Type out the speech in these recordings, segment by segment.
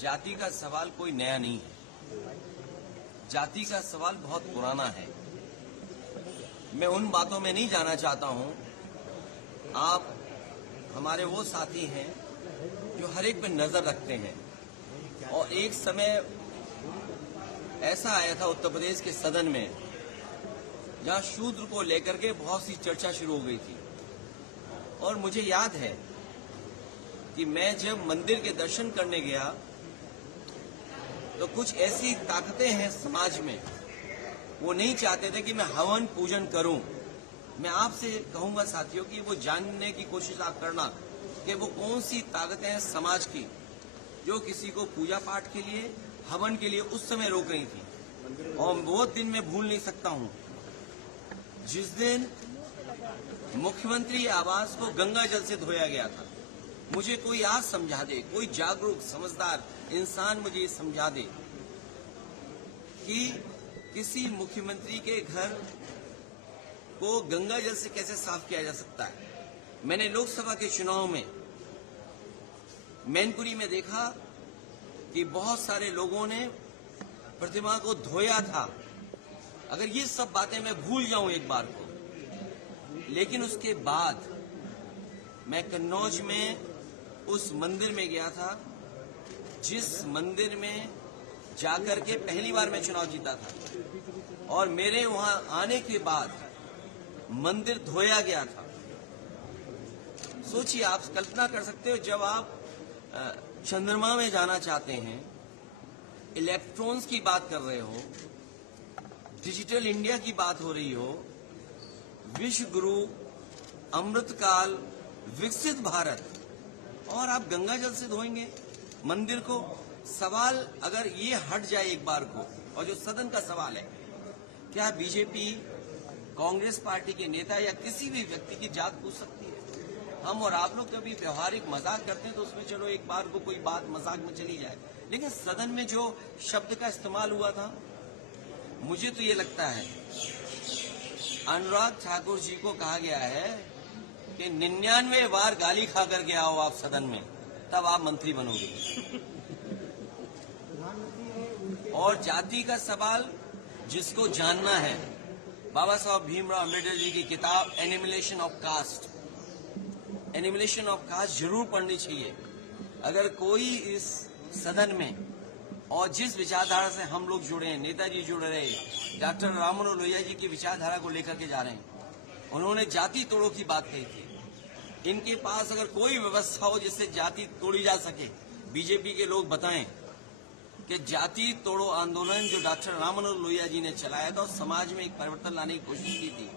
जाति का सवाल कोई नया नहीं है। जाति का सवाल बहुत पुराना है। मैं उन बातों में नहीं जाना चाहता हूं। आप हमारे वो साथी हैं जो हर एक पे नजर रखते हैं, और एक समय ऐसा आया था उत्तर प्रदेश के सदन में जहां शूद्र को लेकर के बहुत सी चर्चा शुरू हो गई थी। और मुझे याद है कि मैं जब मंदिर के दर्शन करने गया तो कुछ ऐसी ताकतें हैं समाज में, वो नहीं चाहते थे कि मैं हवन पूजन करूं। मैं आपसे कहूंगा साथियों कि वो जानने की कोशिश आप करना कि वो कौन सी ताकतें हैं समाज की जो किसी को पूजा पाठ के लिए, हवन के लिए उस समय रोक रही थी। और वो दिन मैं भूल नहीं सकता हूं जिस दिन मुख्यमंत्री आवास को गंगा जल से धोया गया था। मुझे कोई आज समझा दे, कोई जागरूक समझदार इंसान मुझे ये समझा दे कि किसी मुख्यमंत्री के घर को गंगा जल से कैसे साफ किया जा सकता है। मैंने लोकसभा के चुनाव में मैनपुरी में देखा कि बहुत सारे लोगों ने प्रतिमा को धोया था। अगर ये सब बातें मैं भूल जाऊं एक बार को, लेकिन उसके बाद मैं कन्नौज में उस मंदिर में गया था जिस मंदिर में जाकर के पहली बार मैं चुनाव जीता था, और मेरे वहां आने के बाद मंदिर धोया गया था। सोचिए, आप कल्पना कर सकते हो, जब आप चंद्रमा में जाना चाहते हैं, इलेक्ट्रॉन्स की बात कर रहे हो, डिजिटल इंडिया की बात हो रही हो, विश्व गुरु, अमृतकाल, विकसित भारत, और आप गंगा जल से धोएंगे मंदिर को। सवाल अगर ये हट जाए एक बार को, और जो सदन का सवाल है, क्या बीजेपी, कांग्रेस पार्टी के नेता या किसी भी व्यक्ति की जात पूछ सकती है? हम और आप लोग कभी व्यवहारिक मजाक करते हैं तो उसमें चलो एक बार को कोई बात मजाक में चली जाए, लेकिन सदन में जो शब्द का इस्तेमाल हुआ था, मुझे तो ये लगता है अनुराग ठाकुर जी को कहा गया है कि 99 बार गाली खा करके आओ आप सदन में, तब आप मंत्री बनोगे। और जाति का सवाल जिसको जानना है, बाबा साहब भीमराव अम्बेडकर जी की किताब एनिमिलेशन ऑफ कास्ट, एनिमिलेशन ऑफ कास्ट जरूर पढ़नी चाहिए। अगर कोई इस सदन में, और जिस विचारधारा से हम लोग जुड़े हैं, नेताजी जुड़ रहे, डॉक्टर राममनोहर लोहिया जी की विचारधारा को लेकर के जा रहे हैं, उन्होंने जाति तोड़ो की बात कही थी। इनके पास अगर कोई व्यवस्था हो जिससे जाति तोड़ी जा सके, बीजेपी के लोग बताएं कि जाति तोड़ो आंदोलन जो डॉक्टर राममनोहर लोहिया जी ने चलाया था और समाज में एक परिवर्तन लाने की कोशिश की थी,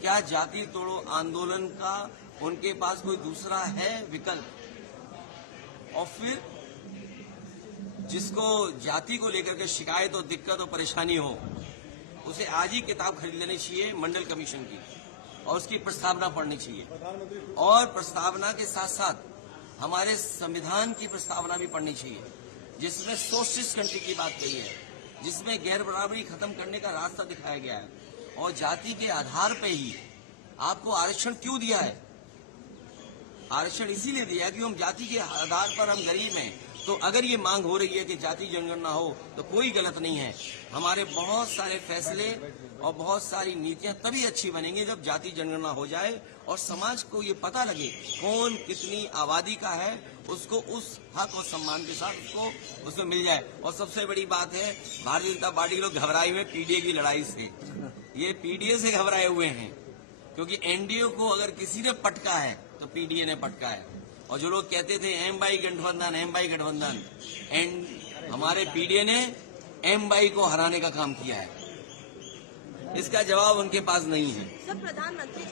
क्या जाति तोड़ो आंदोलन का उनके पास कोई दूसरा है विकल्प? और फिर जिसको जाति को लेकर के शिकायत और दिक्कत और परेशानी हो, उसे आज ही किताब खरीद लेनी चाहिए मंडल कमीशन की, और उसकी प्रस्तावना पढ़नी चाहिए। और प्रस्तावना के साथ साथ हमारे संविधान की प्रस्तावना भी पढ़नी चाहिए, जिसमें सोशलिस्ट कंट्री की बात कही है, जिसमें गैर बराबरी खत्म करने का रास्ता दिखाया गया है। और जाति के आधार पर ही आपको आरक्षण क्यों दिया है? आरक्षण इसीलिए दिया कि हम जाति के आधार पर हम गरीब हैं। तो अगर ये मांग हो रही है कि जाति जनगणना हो तो कोई गलत नहीं है। हमारे बहुत सारे फैसले और बहुत सारी नीतियां तभी अच्छी बनेंगी जब जाति जनगणना हो जाए और समाज को ये पता लगे कौन कितनी आबादी का है, उसको उस हक और सम्मान के साथ उसको उसमें मिल जाए। और सबसे बड़ी बात है, भारतीय जनता पार्टी के लोग घबराए हुए पीडीए की लड़ाई से। ये पीडीए से घबराए हुए हैं, क्योंकि एनडीए को अगर किसी ने पटका है तो पीडीए ने पटका है। और जो लोग कहते थे एम बाई गठबंधन, एंड हमारे पीडीए ने एम बाई को हराने का काम किया है। इसका जवाब उनके पास नहीं है। प्रधानमंत्री